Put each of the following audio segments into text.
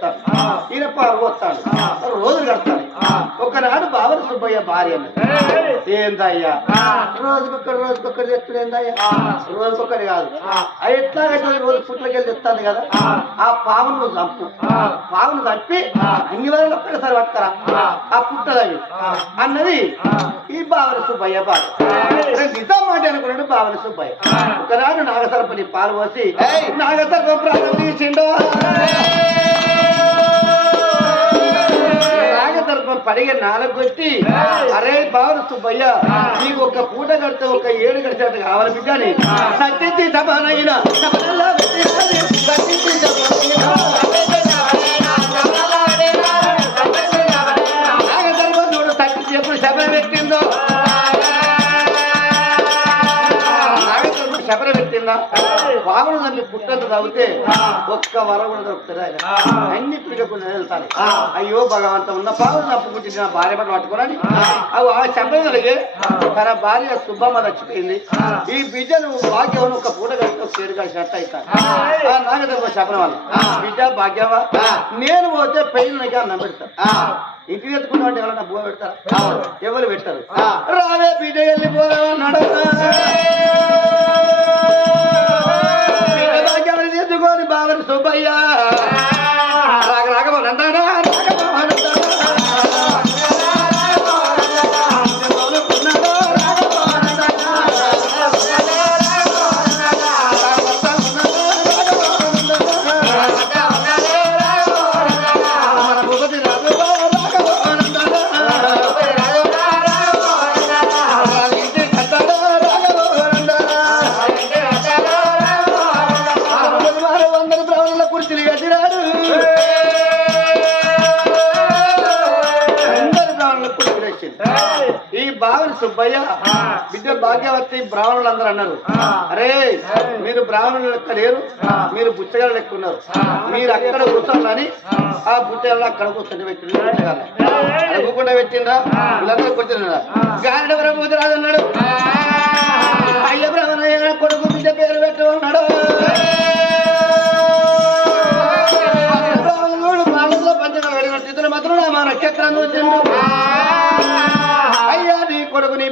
పోతాడు ఈయన పాలు రోజులు కడతాడు ఒకనాడు బాబరు సుబ్బయ్య భార్య ఏందయ్యా? రోజుకొక్కడు రోజుకొక్కడు తెచ్చుడు ఏందయ్యా? రోజుకొక్కడి కాదు. అది ఎట్లాగైతే రోజు పుట్లకెళ్ళి తెస్తాను కదా? ఆ. పావును చంపు. పావును చంపి అన్ని వేళ ఒక్కసారి పట్టుకరా. ఆ. పుట్టదవి అన్నది ఈ బావన సుబ్బయ్య బాధ నిజం మాట అనుకున్నాడు బావన సుబ్బయ్య. ఒకనాడు నాగసర్పని పాలు పోసి నాగసర్ప ప్రాణం తీసిండో. నాగసర్పం పడిగ నాలుగు కొట్టి అరే బావన సుబ్బయ్య నీకు ఒక పూట కడితే ఒక ఏడు గడిచేట్టు కావాలి బిడ్డని సత్యతి సమానైన సమానంలో శబరం పెట్టిందా? వామను నన్ను పుట్టంత తవ్వితే ఒక్క వరం కూడా దొరుకుతుంది ఆయన అన్ని పిడకుండా వెళ్తాను అయ్యో భగవంత ఉన్న పావులు తప్పుకుంటే నా భార్య పట్ల పట్టుకోరని. అవి ఆ శబ్దం కలిగి తన భార్య సుబ్బమ్మ చచ్చిపోయింది. ఈ బిడ్డను భాగ్యం ఒక పూట కలిసి ఒక చేడు కలిసినట్టు అవుతాను ఆ నాగదర్భ శబరం వల్ల బిడ్డ భాగ్యవా? నేను పోతే పెయిన్ అన్నం పెడతాను ఇంటికి ఎత్తుకున్న వాటి ఎవరైనా బువ పెడతారా? ఎవరు పెట్టరు. రావే బిడ్డ వెళ్ళిపోదామన్నాడు బిడ్డ సుబ్బయ్య. బిడ్డ భాగ్యవతి బ్రాహ్మణులు అందరూ అన్నారు అరే మీరు బ్రాహ్మణులు లెక్క లేరు మీరు బుచ్చగాళ్ళు లెక్క ఉన్నారు. మీరు అక్కడ కూర్చోాలని ఆ. బుచ్చగాళ్ళు అక్కడ కూర్చొని పెట్టింది అడగకుండా పెట్టిండ్రా? వీళ్ళందరూ కూర్చున్నారా గారెడ బ్రహ్మతి రాజు అన్నాడు. అయ్య బ్రహ్మణయ్య కొడుకు బిడ్డ పేరు పెట్టమన్నాడు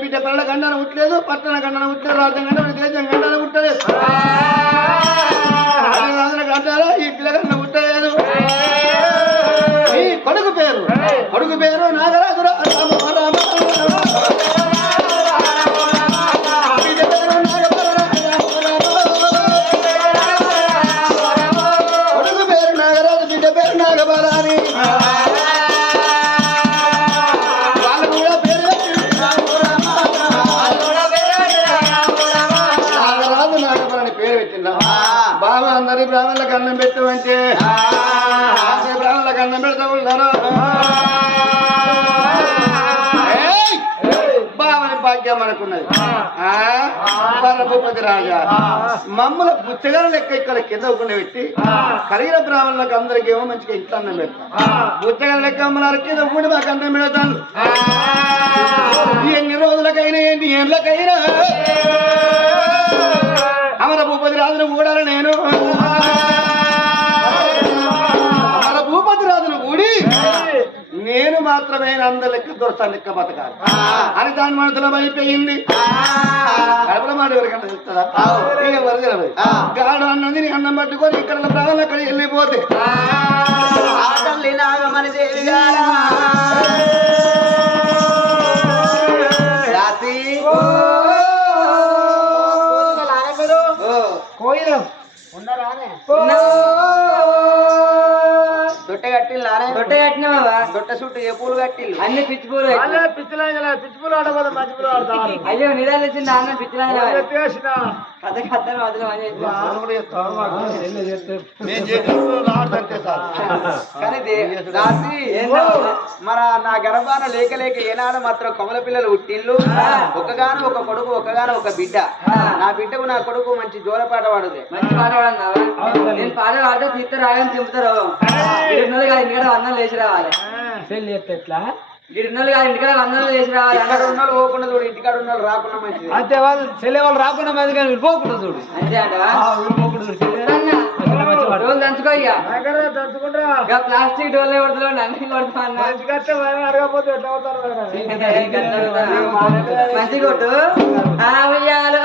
బిడ్డ పల్లె గండన ఉట్టలేదు పట్టణ గండన ఉట్టలేదు రాజ్యం గండన దేశం గండన ఉట్టలేదు రాజుల ఈ పిల్లగండ ఉట్టలేదు ఈ కొడుకు పేరు కొడుకు పేరు నాగరాజు రా- రామ రామ బిడ్డ అనుకున్నది ఆ? పరభూపతి రాజా. మమ్మల బుచ్చగారు లెక్క ఇక్కడ కింద ఒకటి పెట్టి కలిగిన బ్రాహ్మణులకు అందరికి ఏమో మంచిగా ఇంట్లో అన్నం పెడతాం. బుచ్చగారు లెక్క అమ్మలారు కింద కూడా మాకు అన్నం పెడతాను ఎన్ని రోజులకైనా ఎన్ని ఏళ్ళకైనా అమర భూపతి రాజును కూడాలి నేను. నేను మాత్రమే అందరి లెక్క బతకాలి. అని దాని మనసులో అయిపోయింది కడపల మాట ఎవరికన్నా. గాడు అన్నది నీ అన్నం పట్టుకొని ఇక్కడ ప్రాణాలు అక్కడ వెళ్ళిపోతే. ఆటల్లి దొట్ట కట్టినావా? దొట్ట చుట్టూ ఏ పూలు కట్టిల్లు? అన్ని పిచ్చి పూలు. అయ్యో నిరాలు వచ్చింది అన్న పిచ్చి కథ కథ వదిలే నేను చేసిన రాడంతే సార్. కానీ దే- రాసి మన నా గర్భాన లేక లేక ఏనాడు మాత్రం కమల పిల్లలు పుట్టిల్లు. ఒకగాను ఒక కొడుకు ఒకగాను ఒక బిడ్డ. నా బిడ్డకు నా కొడుకు మంచి జోలపాట పాడుదే. మంచి పాట పాడన్నావా నేను పాట పాడితే తీర్థ రాగని తింపుతారు కాదు అన్నం లేచి రావాలి. ఎట్లా? ఇడున్నది కాదు ఇంటికాడ అన్నం లేచి రావాలి. ఇక్కడ ఉన్న వాళ్ళు పోకుండా చూడు ఇంటికాడ ఉన్న వాళ్ళు రాకుండా మంచిది. అంతే వాళ్ళు చెల్లె వాళ్ళు రాకుండా మంది కానీ వెళ్ళిపోకుండా చూడు. అంతే అంటవా? వెళ్ళిపోకుండా చూడు. ఎవరన్నా? డోలు దంచుకో ఇక. ఇక ప్లాస్టిక్ డోలే కొడుతున్నావు మంచి కొట్టు. ఆ ఉయ్యాలో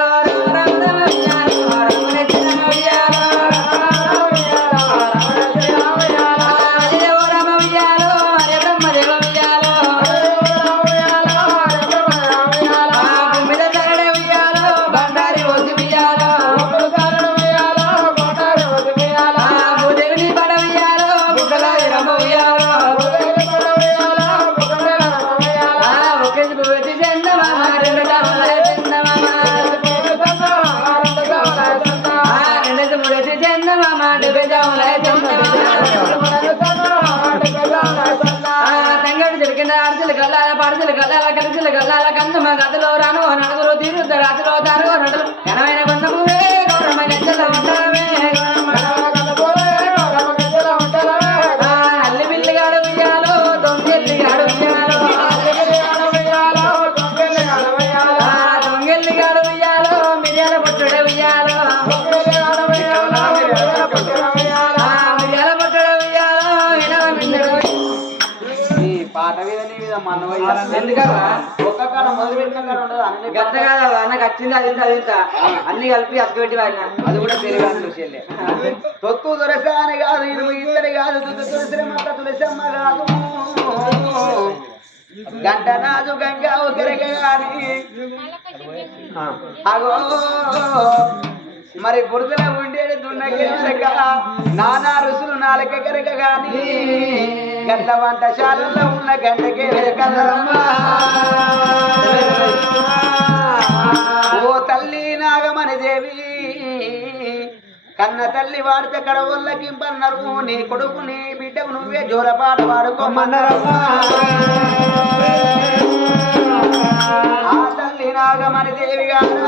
గదిలో రాను నడుగురు తీరుద్ద రాజులో తారు నడులు ఘనమైన బంధము గౌరవ గజ్జల ఉంటారు గత కాదు. నాకు వచ్చింది అది ఇంత అది అన్ని కలిపి అక్క పెట్టి వాడిన. అది కూడా తెలియదు తొత్తు దొరసాని కాదు ఇద్దరి కాదు తుది తులసి మత తులసమ్మ కాదు. గంట నాదు గంగా ఒకరికే గాని. అగో. మరి బురదల ఉండేది నానా రుసులు నాలుక కనుక గాని గంట వంటశాలలో ఉన్న గంటకే వెనకల్లరమ్మా ఓ తల్లి నాగమణి దేవి కన్న తల్లి వాడితే కడవల్లకింపన్నారు నీ కొడుకు నీ బిడ్డకు నువ్వే జోరపాట పాడుకోమన్నారమ్మా. ఆ తల్లి నాగమణి దేవి అమ్మ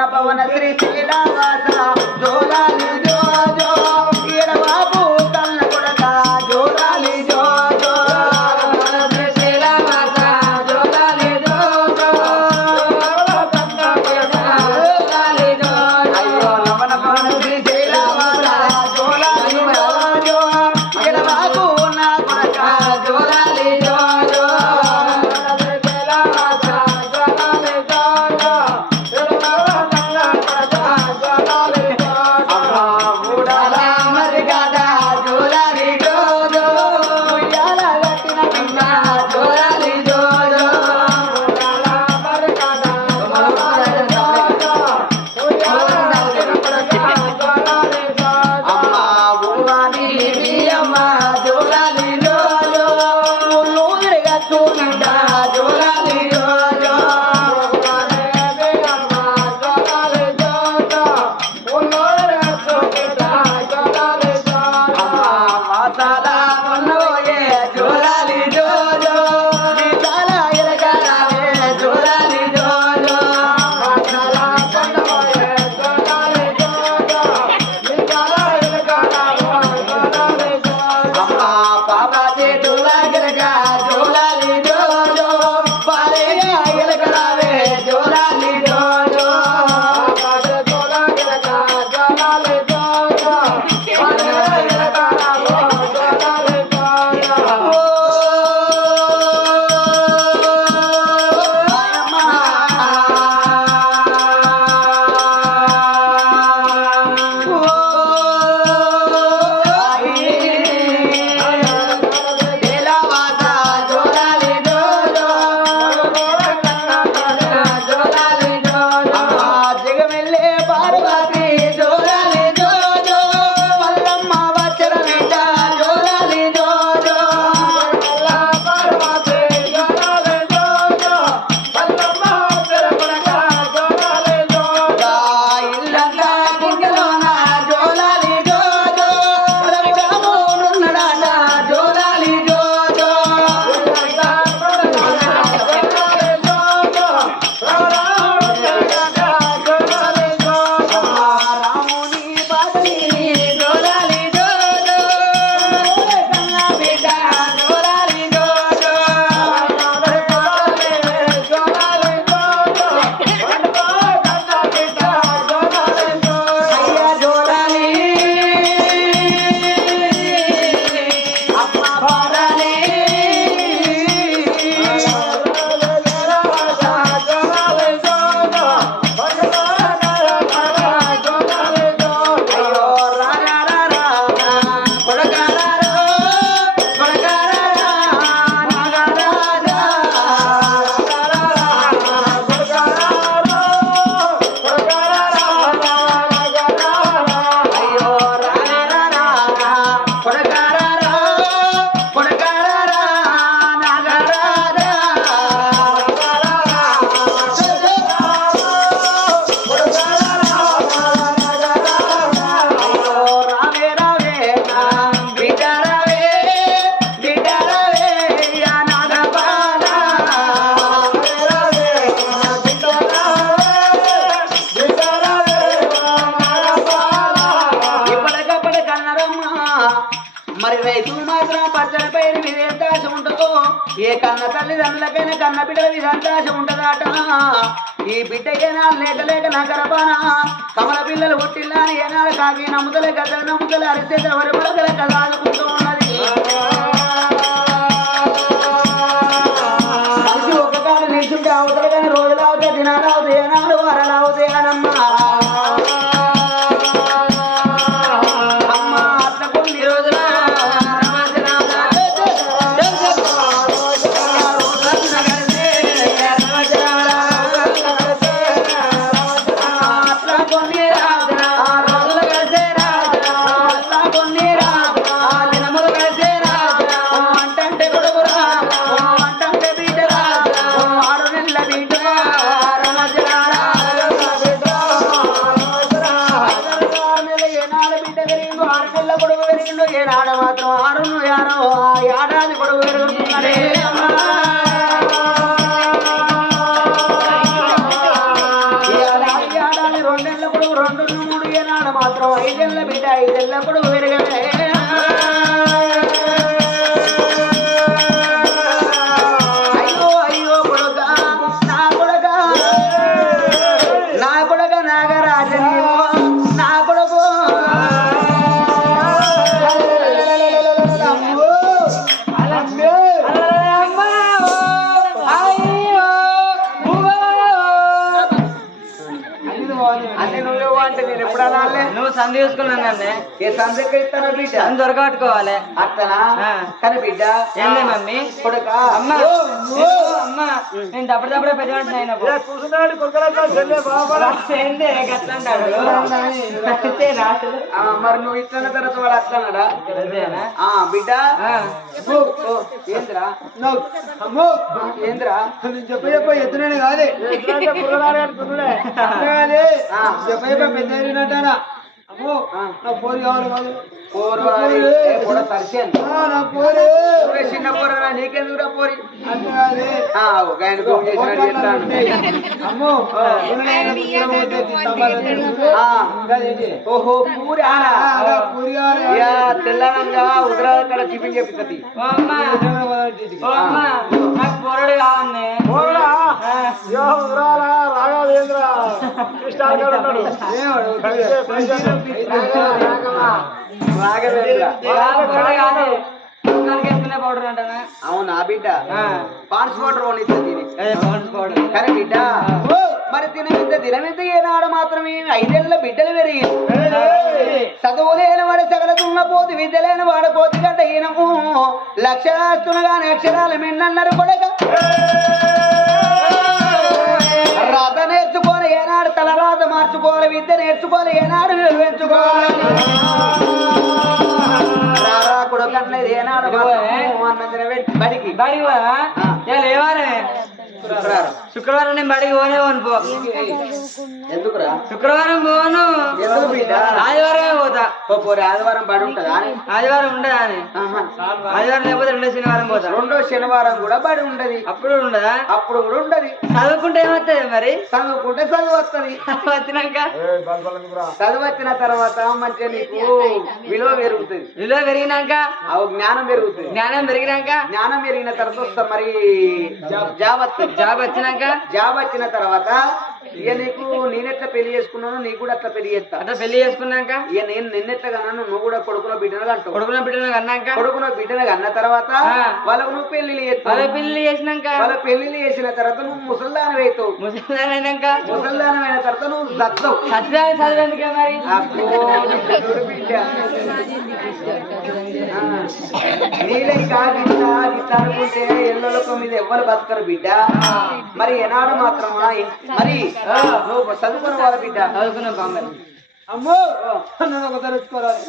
లవణ పవన శ్రీ శ్రీరావాస కన్న బిడ్డలది సంతోషం ఉంటదట ఈ బిడ్డ ఏనాడు లేక లేక నా గర్భాన కమల పిల్లలు పుట్టిల్లా ఏనాడు కాకి నమ్ముతలే కథ నమ్ముతలే అరిస్తే ఎవరి పలకల కదా ఆదుకుంటూ ఇస్తాను బిడ్డ? సంధి దొరకట్టుకోవాలి అత్తనా? ఆ. కానీ బిడ్డ ఏంది మమ్మీ? కొడుక? అమ్మ. అమ్మ? నేను? ఆ, మరి నువ్వు ఇచ్చిన తర్వాత వాడు అట్లన్నాడా బిడ్డ? ఆ. ఓ, ఓ, ఏంద్రా? అమ్మో ఏంద్రా? నేను చెప్ప చెప్ప ఎత్తునే కాదే. చెప్ప పెద్ద ఆ. నా పోరి కావాలి కాదు. నా పోరి. చిన్న నీకెందుకురా పోరి? ఒక ఆయన ఫోన్ చెప్తాను. అమ్మో ఓహో పూరి ఆరా పూరి కావాలి ఇక తెల్లనంగా ఉదరా కడ టిఫిన్ పొరడు కావాలి పొరడు? పౌడర్ అంటానా అవునా బిడ్డ? ఆ. పాన్స్ కొనిస్తుంది పౌడర్ పౌడర్ కానీ బిడ్డ. మరి దినమింత ఏనాడు మాత్రమే ఐదేళ్ళ బిడ్డలు పెరిగి చదువు లేని వాడు సగల దున్నపోతు విద్య లేని వాడు పోతు గడ్డ ఈనము లక్షణాస్తునగానే అక్షరాలు మిన్నన్నారు కొడక. రాత నేర్చుకోవాలి ఏనాడు తల రాత మార్చుకోవాలి విద్య నేర్చుకోవాలి ఏనాడు నిర్వహించుకోవాలి రారా కొడుకన్నది ఏనాడు మాత్రము అన్నది పెట్టి బడికి బడికి పోదా ఏ లేవారే శుక్రవారం. శుక్రవారం నేను బడికి పోనే పోను పో. ఎందుకురా? శుక్రవారం పోను. ఆదివారమే పోతా. పోరి ఆదివారం బడి ఉంటుందా ఆదివారం ఉండదా అని. ఆదివారం లేకపోతే రెండో శనివారం పోతా. రెండో శనివారం కూడా బడి ఉండదు. అప్పుడు ఉండదా? అప్పుడు కూడా ఉండదు. చదువుకుంటే ఏమవుతుంది మరి? చదువుకుంటే చదువు వస్తుంది వచ్చినాక చదువు వచ్చిన తర్వాత మంచిగా నీకు విలువ పెరుగుతుంది. విలువ పెరిగినాక? అవు జ్ఞానం పెరుగుతుంది. జ్ఞానం పెరిగినాక? జ్ఞానం పెరిగిన తర్వాత వస్తా మరి జాబ్ వస్తుంది జాబ్ వచ్చినాక? జాబ్ వచ్చిన తర్వాత ఇక నీకు నేనెట్లా పెళ్ళి చేసుకున్నాను నీకు కూడా అట్లా పెళ్ళి చేస్తా. అట్లా పెళ్ళి చేసుకున్నాక? ఇక నేను నిన్నెట్లా కన్నాను నువ్వు కూడా కొడుకులో బిడ్డను అంటావు. కొడుకున్న బిడ్డను అన్నాక కొడుకులో బిడ్డను అన్న తర్వాత. వాళ్ళకు నువ్వు పెళ్ళి వాళ్ళ చేస్తావు పెళ్ళి చేసినాక? వాళ్ళ పెళ్ళి చేసిన తర్వాత నువ్వు ముసల్దానం అవుతావు. ముసలిదాన్ అయినాక ముసల్దానం అయిన తర్వాత నువ్వు సత్యనారాయణ చదివేందుకే మరి అబ్బో, చూడు బిడ్డ. ఆ, నీలెక్క గిట్ట గిట్ట అనుకుంటే ఎల్లొలక మీద ఎవ్వరు బతకరు బిడ్డ. మరి ఎనాడు మాత్రమా మరి నువ్వు చదువుకుని వాళ్ళ బిడ్డ. చదువుకున్న బామ్మది అమ్మో నన్ను ఒక తెచ్చుకోరాలి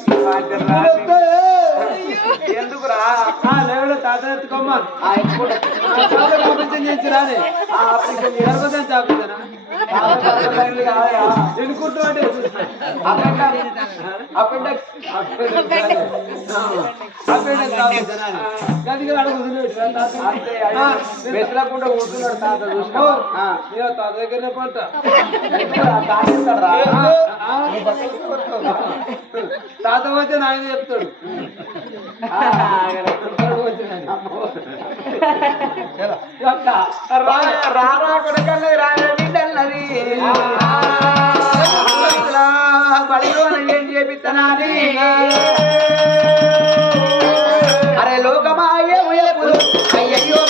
ఎందుకురా? లేవడ తాత ఎత్తుకోమ్మా. ఆ, చేసి రాని. గర్భసం మెట్లకుండా కూర్చున్నాడు తాత చూసిన తాత దగ్గరనే పంట తాత తాత వచ్చిన ఆయన చెప్తాడు. రారా ఏం చేపిస్తానని అరే లోకమాయే అయ్యో